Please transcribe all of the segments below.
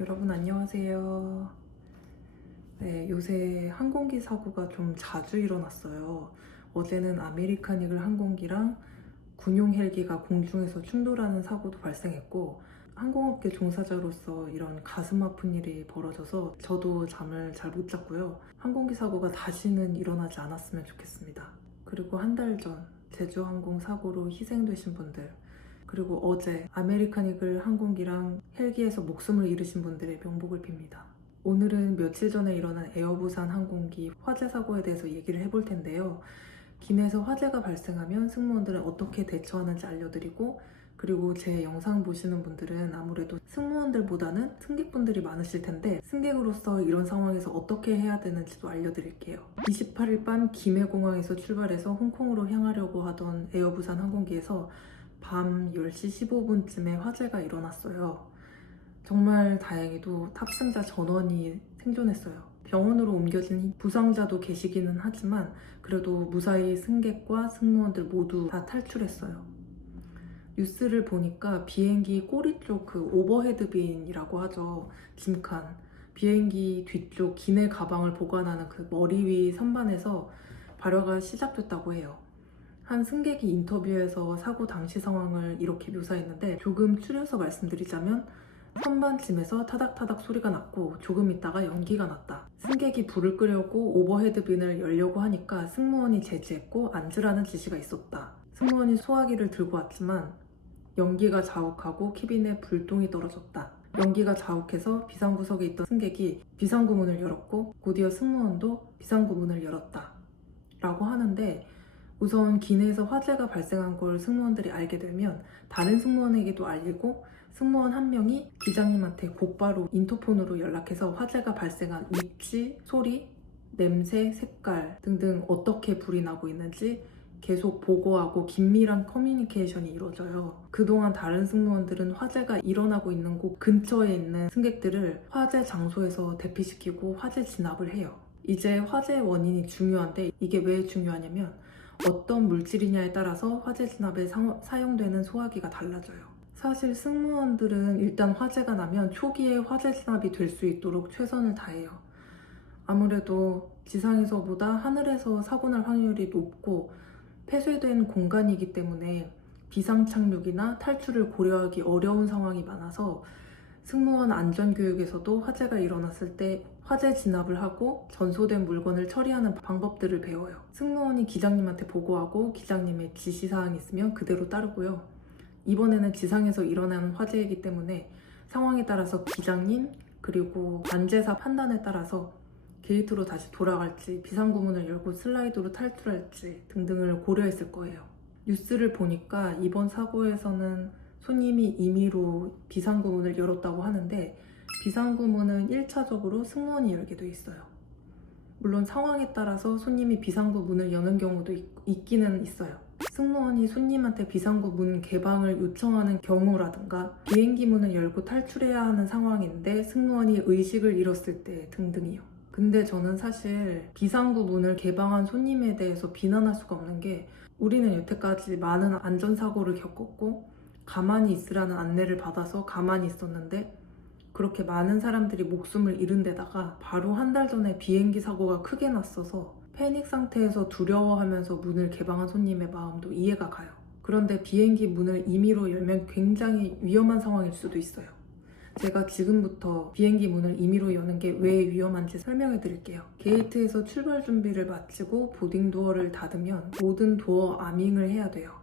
여러분 안녕하세요. 네, 요새 항공기 사고가 좀 자주 일어났어요. 어제는 아메리칸 이글 항공기랑 군용 헬기가 공중에서 충돌하는 사고도 발생했고, 항공업계 종사자로서 이런 가슴 아픈 일이 벌어져서 저도 잠을 잘 못 잤고요. 항공기 사고가 다시는 일어나지 않았으면 좋겠습니다. 그리고 한 달 전 제주항공 사고로 희생되신 분들, 그리고 어제 아메리칸 이글 항공기랑 헬기에서 목숨을 잃으신 분들의 명복을 빕니다. 오늘은 며칠 전에 일어난 에어부산 항공기 화재 사고에 대해서 얘기를 해볼 텐데요. 기내에서 화재가 발생하면 승무원들은 어떻게 대처하는지 알려드리고, 그리고 제 영상 보시는 분들은 아무래도 승무원들보다는 승객분들이 많으실 텐데 승객으로서 이런 상황에서 어떻게 해야 되는지도 알려드릴게요. 28일 밤 김해공항에서 출발해서 홍콩으로 향하려고 하던 에어부산 항공기에서 밤 10시 15분쯤에 화재가 일어났어요. 정말 다행히도 탑승자 전원이 생존했어요. 병원으로 옮겨진 부상자도 계시기는 하지만 그래도 무사히 승객과 승무원들 모두 다 탈출했어요. 뉴스를 보니까 비행기 꼬리 쪽 그 오버헤드 빈이라고 하죠. 짐칸. 비행기 뒤쪽 기내 가방을 보관하는 그 머리 위 선반에서 발화가 시작됐다고 해요. 한 승객이 인터뷰에서 사고 당시 상황을 이렇게 묘사했는데, 조금 추려서 말씀드리자면 선반쯤에서 타닥타닥 소리가 났고 조금 있다가 연기가 났다. 승객이 불을 끄려고 오버헤드 빈을 열려고 하니까 승무원이 제지했고 앉으라는 지시가 있었다. 승무원이 소화기를 들고 왔지만 연기가 자욱하고 캐빈에 불똥이 떨어졌다. 연기가 자욱해서 비상구석에 있던 승객이 비상구 문을 열었고 곧이어 승무원도 비상구 문을 열었다 라고 하는데, 우선 기내에서 화재가 발생한 걸 승무원들이 알게 되면 다른 승무원에게도 알리고, 승무원 한 명이 기장님한테 곧바로 인터폰으로 연락해서 화재가 발생한 위치, 소리, 냄새, 색깔 등등 어떻게 불이 나고 있는지 계속 보고하고 긴밀한 커뮤니케이션이 이루어져요. 그동안 다른 승무원들은 화재가 일어나고 있는 곳 근처에 있는 승객들을 화재 장소에서 대피시키고 화재 진압을 해요. 이제 화재의 원인이 중요한데, 이게 왜 중요하냐면 어떤 물질이냐에 따라서 화재 진압에 사용되는 소화기가 달라져요. 사실 승무원들은 일단 화재가 나면 초기에 화재 진압이 될 수 있도록 최선을 다해요. 아무래도 지상에서보다 하늘에서 사고 날 확률이 높고 폐쇄된 공간이기 때문에 비상 착륙이나 탈출을 고려하기 어려운 상황이 많아서 승무원 안전교육에서도 화재가 일어났을 때 화재 진압을 하고 전소된 물건을 처리하는 방법들을 배워요. 승무원이 기장님한테 보고하고 기장님의 지시사항이 있으면 그대로 따르고요. 이번에는 지상에서 일어나는 화재이기 때문에 상황에 따라서 기장님 그리고 관제사 판단에 따라서 게이트로 다시 돌아갈지 비상구문을 열고 슬라이드로 탈출할지 등등을 고려했을 거예요. 뉴스를 보니까 이번 사고에서는 손님이 임의로 비상구 문을 열었다고 하는데, 비상구 문은 1차적으로 승무원이 열게 돼 있어요. 물론 상황에 따라서 손님이 비상구 문을 여는 경우도 있기는 있어요. 승무원이 손님한테 비상구 문 개방을 요청하는 경우라든가 비행기 문을 열고 탈출해야 하는 상황인데 승무원이 의식을 잃었을 때 등등이요. 근데 저는 사실 비상구 문을 개방한 손님에 대해서 비난할 수가 없는 게, 우리는 여태까지 많은 안전사고를 겪었고 가만히 있으라는 안내를 받아서 가만히 있었는데, 그렇게 많은 사람들이 목숨을 잃은 데다가 바로 한 달 전에 비행기 사고가 크게 났어서 패닉 상태에서 두려워하면서 문을 개방한 손님의 마음도 이해가 가요. 그런데 비행기 문을 임의로 열면 굉장히 위험한 상황일 수도 있어요. 제가 지금부터 비행기 문을 임의로 여는 게 왜 위험한지 설명해 드릴게요. 게이트에서 출발 준비를 마치고 보딩 도어를 닫으면 모든 도어 아밍을 해야 돼요.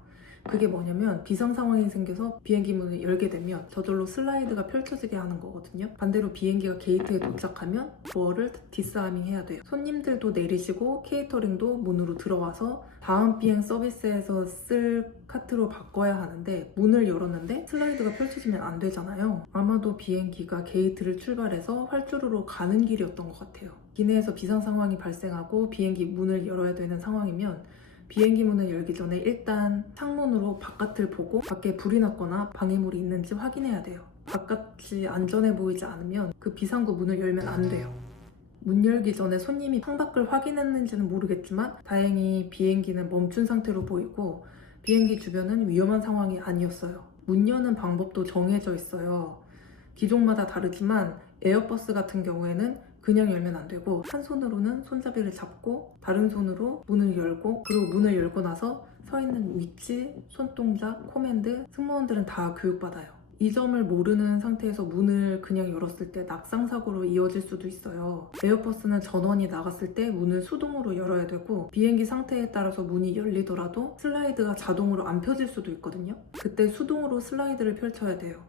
그게 뭐냐면 비상 상황이 생겨서 비행기 문을 열게 되면 저절로 슬라이드가 펼쳐지게 하는 거거든요. 반대로 비행기가 게이트에 도착하면 도어를 디스아밍 해야 돼요. 손님들도 내리시고 케이터링도 문으로 들어와서 다음 비행 서비스에서 쓸 카트로 바꿔야 하는데, 문을 열었는데 슬라이드가 펼쳐지면 안 되잖아요. 아마도 비행기가 게이트를 출발해서 활주로로 가는 길이었던 것 같아요. 기내에서 비상 상황이 발생하고 비행기 문을 열어야 되는 상황이면 비행기 문을 열기 전에 일단 창문으로 바깥을 보고 밖에 불이 났거나 방해물이 있는지 확인해야 돼요. 바깥이 안전해 보이지 않으면 그 비상구 문을 열면 안 돼요. 문 열기 전에 손님이 창밖을 확인했는지는 모르겠지만 다행히 비행기는 멈춘 상태로 보이고 비행기 주변은 위험한 상황이 아니었어요. 문 여는 방법도 정해져 있어요. 기종마다 다르지만 에어버스 같은 경우에는 그냥 열면 안 되고 한 손으로는 손잡이를 잡고 다른 손으로 문을 열고 그리고 문을 열고 나서 서 있는 위치, 손동작, 코맨드 승무원들은 다 교육받아요. 이 점을 모르는 상태에서 문을 그냥 열었을 때 낙상사고로 이어질 수도 있어요. 에어버스는 전원이 나갔을 때 문을 수동으로 열어야 되고 비행기 상태에 따라서 문이 열리더라도 슬라이드가 자동으로 안 펴질 수도 있거든요. 그때 수동으로 슬라이드를 펼쳐야 돼요.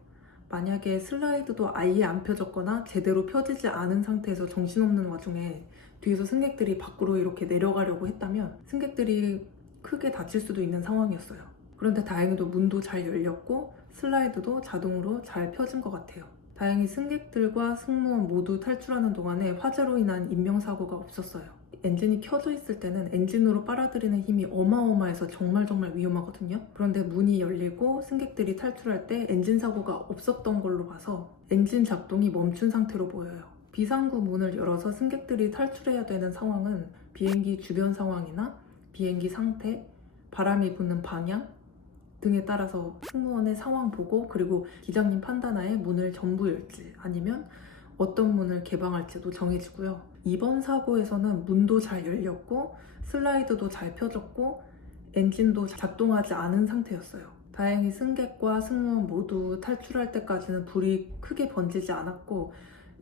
만약에 슬라이드도 아예 안 펴졌거나 제대로 펴지지 않은 상태에서 정신없는 와중에 뒤에서 승객들이 밖으로 이렇게 내려가려고 했다면 승객들이 크게 다칠 수도 있는 상황이었어요. 그런데 다행히도 문도 잘 열렸고 슬라이드도 자동으로 잘 펴진 것 같아요. 다행히 승객들과 승무원 모두 탈출하는 동안에 화재로 인한 인명사고가 없었어요. 엔진이 켜져 있을 때는 엔진으로 빨아들이는 힘이 어마어마해서 정말 위험하거든요. 그런데 문이 열리고 승객들이 탈출할 때 엔진 사고가 없었던 걸로 봐서 엔진 작동이 멈춘 상태로 보여요. 비상구 문을 열어서 승객들이 탈출해야 되는 상황은 비행기 주변 상황이나 비행기 상태, 바람이 부는 방향 등에 따라서 승무원의 상황 보고 그리고 기장님 판단하에 문을 전부 열지 아니면 어떤 문을 개방할지도 정해지고요. 이번 사고에서는 문도 잘 열렸고 슬라이드도 잘 펴졌고 엔진도 작동하지 않은 상태였어요. 다행히 승객과 승무원 모두 탈출할 때까지는 불이 크게 번지지 않았고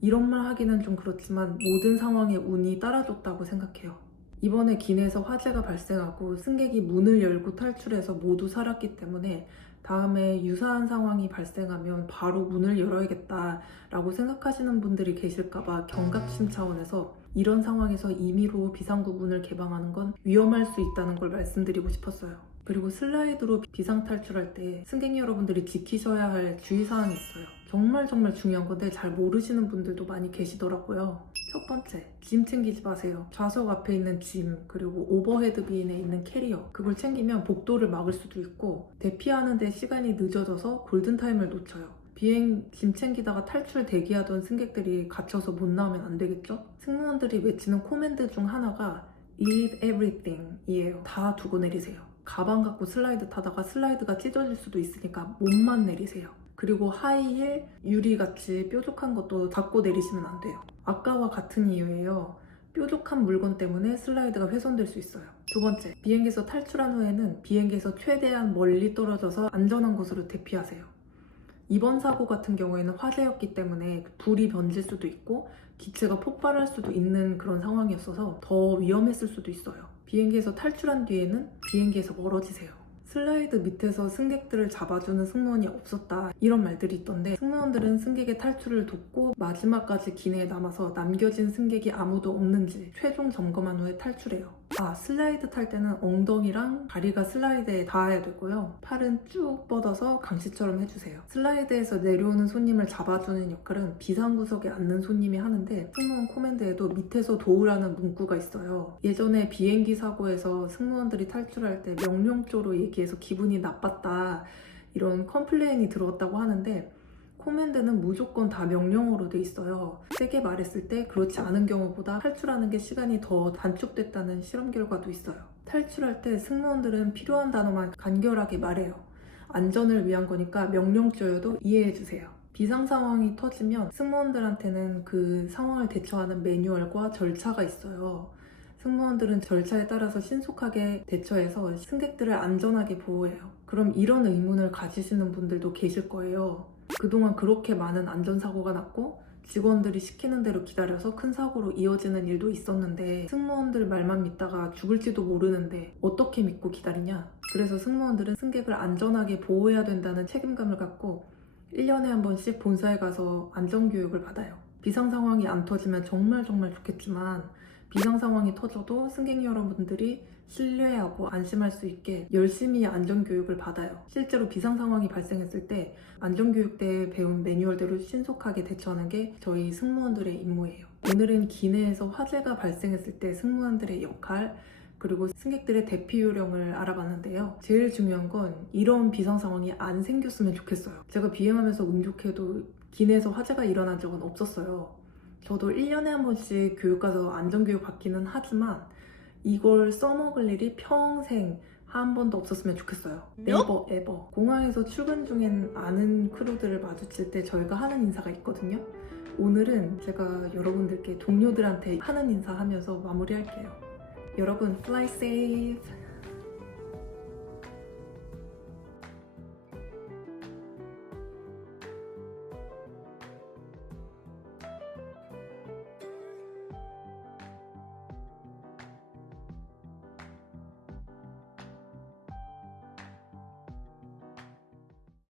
이런 말 하기는 좀 그렇지만 모든 상황에 운이 따라줬다고 생각해요. 이번에 기내에서 화재가 발생하고 승객이 문을 열고 탈출해서 모두 살았기 때문에 다음에 유사한 상황이 발생하면 바로 문을 열어야겠다라고 생각하시는 분들이 계실까봐 경각심 차원에서 이런 상황에서 임의로 비상구 문을 개방하는 건 위험할 수 있다는 걸 말씀드리고 싶었어요. 그리고 슬라이드로 비상탈출할 때 승객 여러분들이 지키셔야 할 주의사항이 있어요. 정말 중요한 건데 잘 모르시는 분들도 많이 계시더라고요. 첫 번째, 짐 챙기지 마세요. 좌석 앞에 있는 짐, 그리고 오버헤드 빈에 있는 캐리어 그걸 챙기면 복도를 막을 수도 있고 대피하는데 시간이 늦어져서 골든타임을 놓쳐요. 비행 짐 챙기다가 탈출 대기하던 승객들이 갇혀서 못 나오면 안 되겠죠? 승무원들이 외치는 코맨드 중 하나가 Leave everything 이에요. 다 두고 내리세요. 가방 갖고 슬라이드 타다가 슬라이드가 찢어질 수도 있으니까 몸만 내리세요. 그리고 하이힐, 유리같이 뾰족한 것도 갖고 내리시면 안 돼요. 아까와 같은 이유예요. 뾰족한 물건 때문에 슬라이드가 훼손될 수 있어요. 두 번째, 비행기에서 탈출한 후에는 비행기에서 최대한 멀리 떨어져서 안전한 곳으로 대피하세요. 이번 사고 같은 경우에는 화재였기 때문에 불이 번질 수도 있고 기체가 폭발할 수도 있는 그런 상황이었어서 더 위험했을 수도 있어요. 비행기에서 탈출한 뒤에는 비행기에서 멀어지세요. 슬라이드 밑에서 승객들을 잡아주는 승무원이 없었다 이런 말들이 있던데 승무원들은 승객의 탈출을 돕고 마지막까지 기내에 남아서 남겨진 승객이 아무도 없는지 최종 점검한 후에 탈출해요. 슬라이드 탈 때는 엉덩이랑 다리가 슬라이드에 닿아야 되고요. 팔은 쭉 뻗어서 강시처럼 해주세요. 슬라이드에서 내려오는 손님을 잡아주는 역할은 비상구석에 앉는 손님이 하는데 승무원 코맨드에도 밑에서 도우라는 문구가 있어요. 예전에 비행기 사고에서 승무원들이 탈출할 때 명령조로 얘기해서 기분이 나빴다 이런 컴플레인이 들어왔다고 하는데 코맨드는 무조건 다 명령어로 돼 있어요. 세게 말했을 때 그렇지 않은 경우보다 탈출하는 게 시간이 더 단축됐다는 실험 결과도 있어요. 탈출할 때 승무원들은 필요한 단어만 간결하게 말해요. 안전을 위한 거니까 명령조여도 이해해주세요. 비상 상황이 터지면 승무원들한테는 그 상황을 대처하는 매뉴얼과 절차가 있어요. 승무원들은 절차에 따라서 신속하게 대처해서 승객들을 안전하게 보호해요. 그럼 이런 의문을 가지시는 분들도 계실 거예요. 그동안 그렇게 많은 안전사고가 났고 직원들이 시키는 대로 기다려서 큰 사고로 이어지는 일도 있었는데 승무원들 말만 믿다가 죽을지도 모르는데 어떻게 믿고 기다리냐? 그래서 승무원들은 승객을 안전하게 보호해야 된다는 책임감을 갖고 1년에 한 번씩 본사에 가서 안전교육을 받아요. 비상 상황이 안 터지면 정말 좋겠지만 비상 상황이 터져도 승객 여러분들이 신뢰하고 안심할 수 있게 열심히 안전교육을 받아요. 실제로 비상 상황이 발생했을 때 안전교육 때 배운 매뉴얼대로 신속하게 대처하는 게 저희 승무원들의 임무예요. 오늘은 기내에서 화재가 발생했을 때 승무원들의 역할 그리고 승객들의 대피 요령을 알아봤는데요. 제일 중요한 건 이런 비상 상황이 안 생겼으면 좋겠어요. 제가 비행하면서 운 좋게도 기내에서 화재가 일어난 적은 없었어요. 저도 1년에 한 번씩 교육 가서 안전교육 받기는 하지만 이걸 써먹을 일이 평생 한 번도 없었으면 좋겠어요. 네이버 에버. 공항에서 출근 중엔 아는 크루들을 마주칠 때 저희가 하는 인사가 있거든요. 오늘은 제가 여러분들께 동료들한테 하는 인사 하면서 마무리할게요. 여러분, fly safe!